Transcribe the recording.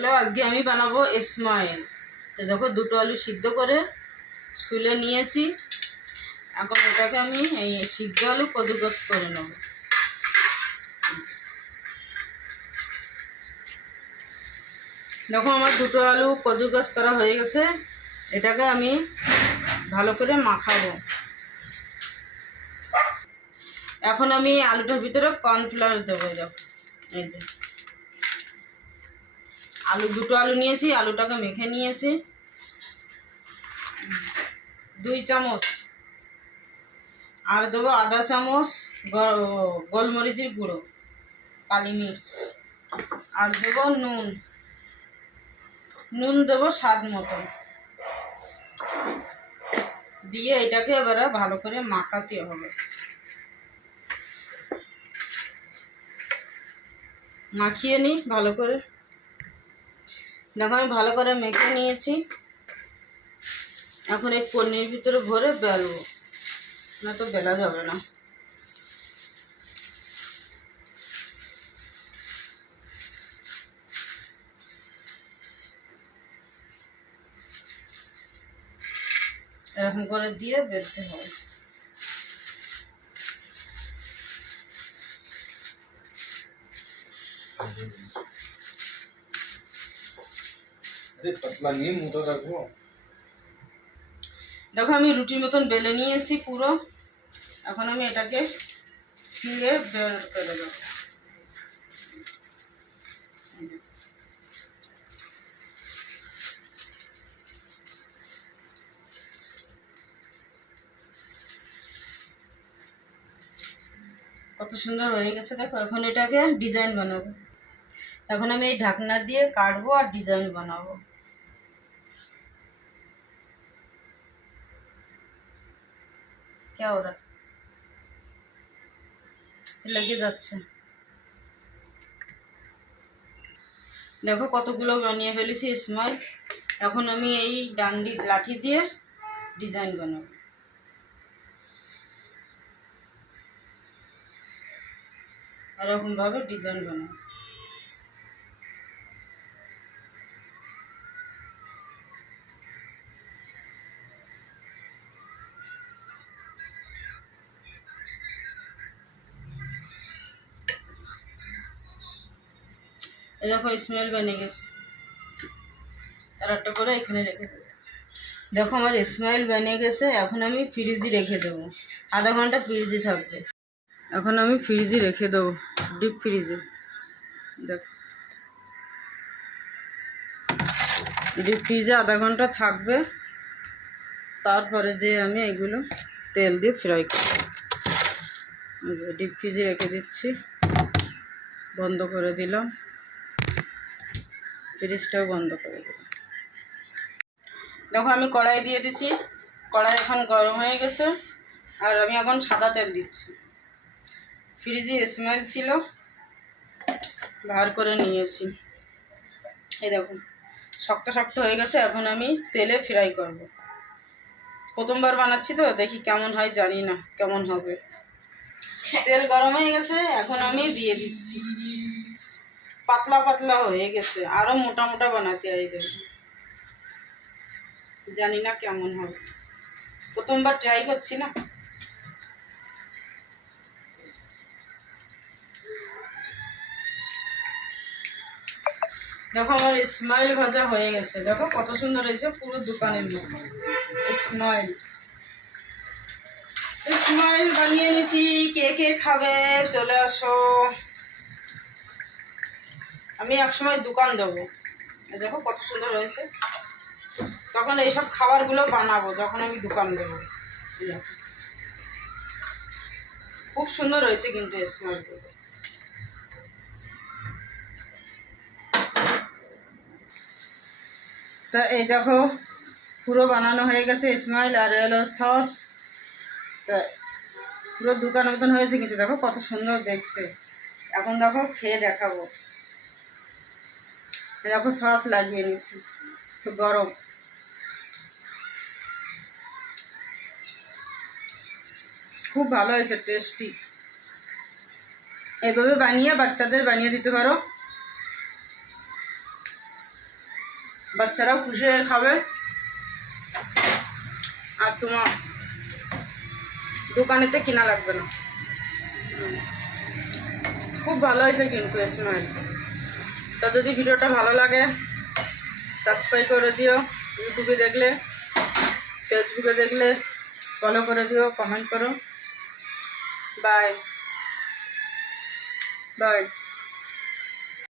Hello, আজকে আমি বানাবো স্মাইল। তো দেখো, দুটো আলু সিদ্ধ করে ছুলে নিয়েছি। এখন এটাকে আমি এই সিদ্ধ আলু কদুকস করে নেব। দেখো, আমার দুটো আলু কদুকস করা হয়ে গেছে। এটাকে আমি ভালো করে মাখাবো। এখন আমি আলুটার ভিতরে কর্নফ্লাওয়ার দেবো। দেখো, এই যে দুটো আলু নিয়েছি, আলুটাকে মেখে নিয়েছি। 2 চামচ আর দেবো আধা চামচ গোলমরিচের গুঁড়ো, কালি মির্চ, আর দেবো নুন দেবো স্বাদ মতো। দিয়ে এটাকে এবারে ভালো করে মাখাতে হবে। মাখিয়ে নিই ভালো করে। দেখো, আমি ভালো করে মেখে নিয়েছি। এখন এই পনির ভিতরে ভরে বেলবো, না তো বেলা যাবে না। এরকম করে দিয়ে বেলতে হবে। पतला नहीं मोटा रखो। দেখো, আমি রুটির মতন বেলে নিয়েছি পুরো। এখন আমি এটাকে ছিঁড়ে বের করে দেবো। কত সুন্দর হয়ে গেছে দেখো। এখন এটাকে ডিজাইন বানাবো। এখন আমি এই ঢাকনা দিয়ে কাটবো আর ডিজাইন বানাবো। क्या हो रहा है? লেগে যাচ্ছে। দেখো, কতগুলো বানিয়ে ফেলেছি স্মাইল। এখন আমি এই লাঠি দিয়ে ডিজাইন বানাবো। এরকমভাবে ডিজাইন বানাবো। এই দেখো, স্মাইল বেনে গেছে। আর একটা করে এখানে রেখে দেবো। দেখো, আমার স্মাইল বেনে গেছে। এখন আমি ফ্রিজে রেখে দেবো, আধা ঘন্টা ফ্রিজে থাকবে। এখন আমি ফ্রিজে রেখে দেবো, ডিপ ফ্রিজে। দেখো, ডিপ ফ্রিজে আধা ঘন্টা থাকবে। তারপরে যে আমি এগুলো তেল দিয়ে ফ্রাই করব। ডিপ ফ্রিজে রেখে দিচ্ছি, বন্ধ করে দিলাম, ফ্রিজটাও বন্ধ করে দিলাম। দেখো, আমি কড়াই দিয়ে দিছি। কড়াই এখন গরম হয়ে গেছে। আর আমি এখন সাদা তেল দিচ্ছি। ফ্রিজে স্মেল ছিল, বার করে নিয়েছি। এই দেখুন, শক্ত শক্ত হয়ে গেছে। এখন আমি তেলে ফ্রাই করব। প্রথমবার বানাচ্ছি তো, দেখি কেমন হয়, জানি না কেমন হবে। তেল গরম হয়ে গেছে, এখন আমি দিয়ে দিচ্ছি। পাতলা পাতলা হয়ে গেছে, আরো মোটা মোটা বানাতে হয়। দেখুন, জানি না কেমন হবে, প্রথমবার ট্রাই করছি না। দেখো, আমার স্মাইল ভাজা হয়ে গেছে। দেখো কত সুন্দর হয়েছে, পুরো দোকানের মতো স্মাইল। স্মাইল বানিয়ে নিয়েছি। কে কে খাবে চলে আসো। আমি একসময় দোকান দেবো। দেখো কত সুন্দর হয়েছে। তখন এইসব খাবারগুলো বানাবো যখন আমি দোকান দেবো। খুব সুন্দর হয়েছে কিন্তু স্মাইলগুলো। তা এই দেখো, পুরো বানানো হয়ে গেছে স্মাইল। আর এলো সস। তা পুরো দোকান মতন হয়েছে কিন্তু দেখো কত সুন্দর দেখতে। এখন দেখো খেয়ে দেখাবো। দেখো, সস লাগিয়ে নিয়েছি, গরম। খুব ভালো হয়েছে, টেস্টি। এভাবে বানিয়ে বাচ্চাদের বানিয়ে দিতে পারো। বাচ্চারাও খুশি হয়ে খাবে, আর তোমার দোকানেতে কিনা লাগবে না। খুব ভালো হয়েছে কিন্তু স্মেল। তো যদি ভিডিওটা ভালো লাগে সাবস্ক্রাইব করে দিও, ইউটিউবে দেখলে, ফেসবুকে দেখলে ফলো করে দিও, কমেন্ট করো। Bye bye.